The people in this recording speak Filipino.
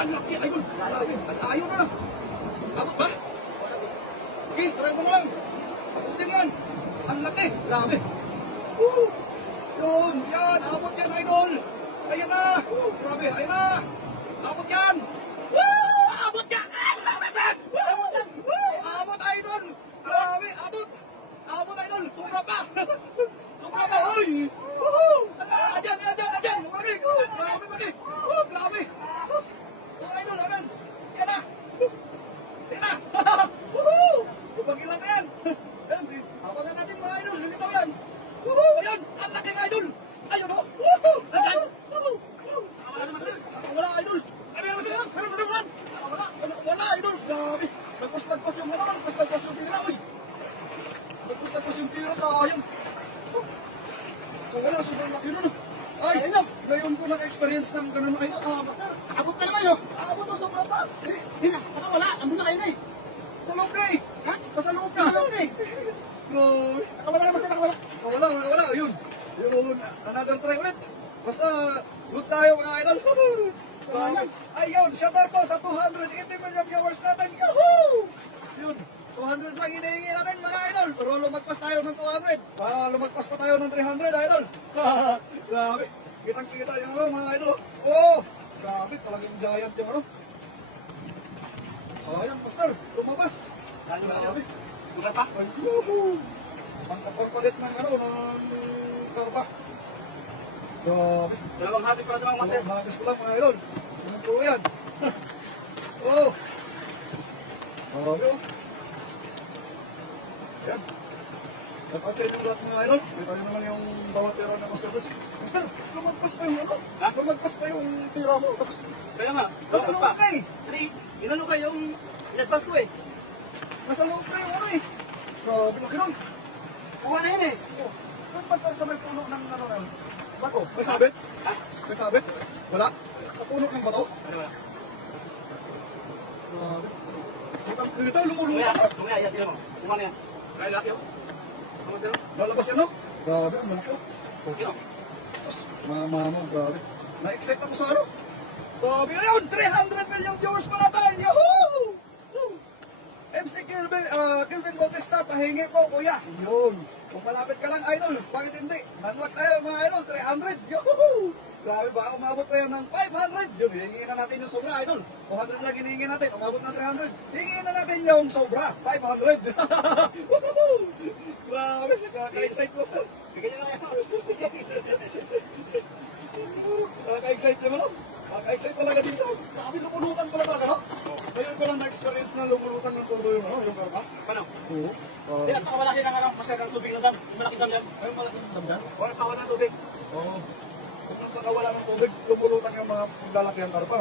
Ang laki, idol. Ang layo na. Abot ba? Sige, try mo na lang. Abutin yan. Ang laki. Grabe. Woo! Yun, yan. Abot yan, idol. Ayan na. Grabe, ayan na. Abot yan. Woo! Abot yan. Abot yan. Woo! Abot, idol. Grabe, abot. Abot, idol. Sobra pa. Sobra pa, hoy. Woohoo! Ayan. Grabe, grabe. Grabe. Oh, idol, ayan. Yan na. Yan na. Woohoo! Tupagilan na yan. Yan, hawakan natin mga idol. Lumitaw yan. Woohoo! Ayun, ang laki ng idol. Ayun, oh. Woohoo! Woohoo! Wala, idol. Meron. Wala, idol. Grabe. Nagpas-lagpas yung ano, nagpas-lagpas yung pira, uy. Nagpas-lagpas yung pira sa ayun. Wala, sobrang laki nun. Ay, ngayon ko nag-experience ng ganun ay. Abot ka naman yun. Abot to, sobra pa. Hindi na, baka wala. Andun na kayo na eh. Sa loob na eh. Ha? Sa loob na. Ano na eh. Grabe. Nakawala naman sila, nakawala. Wala. Yun, another try ulit. Basta, good tayo mga idol. Ayun, shout out po sa 280 million viewers natin. Yahoo! Yun, 200 lang hinihingi natin mga idol. Pero lumagpas tayo ng 200. Lumagpas pa tayo ng 300 idol. Grabe. Kitang-kita yung mga idol. Oh, grabe. Talagang giant yung ano. Ayan, pastor. Lumabas. Grabe. Lugar pa? Ay, woohoo! Ang kapalit ng ano, ng karpa. Grabe. Dalawang hati para dalawang master. Malakas ko lang mga idol. Ano po yan? Oh! Grabe oh. Yan. Dapat sa inyong lahat mga idol. May tayo naman yung bawat pera na masagot. Master, lumagpas pa yung ano? Ha? Lumagpas pa yung tira mo. Tapos, Kaya nga. nasa loob na eh. Kasi, inano ka yung inadvance ko eh. Nasa loob na yung ano eh. Grabe laki nun. Kuha na yun eh. Oh, ba't ba't sa may puno ng ano na yun? Bako. May sabit? Ha? May sabit? Wala? Sa puno ng bato? Ano wala? Grabe. Dito, Tumaya, lumulunod. tumaya, yan, tira mo. Kuha na yan. Kaya laki oh. Ano sila? Lalabas yan, no? Grabe, ang malaki. Okay oh. Tapos, mama mo, grabe. Na-excite ako sa ano? Grabe, ayun! 300 million viewers pa natin! Yahoo! MC Kelvin Bautista, pahingi ko, kuya. Yun. Kung malapit ka lang, idol, bakit hindi? Nanlock tayo, mga idol, 300. Yahoo! Grabe ba, umabot tayo ng 500. Yun, hingin na natin yung sobra, idol. 200 lang hingin natin, umabot ng 300. Hingin na natin yung sobra, 500. Woohoo! Grabe, nakaka-excite ko, sir. Bigyan nyo na yan. Nakaka-excite naman, no? Nakaka-excite talaga dito. Grabe, lumulutan pala talaga, no? Ngayon ko lang na-experience na lumulutan ng tulo yung, yung karpa. Paano? Oo. Hindi, nakawala siya ng ano, master ng tubig na dam. Yung malaking dam yan. Ayun pala yung damdan? Wala nakawala ng tubig. Oo. Kung nakawala ng tubig, lumulutan yung mga lalaki ang karpa.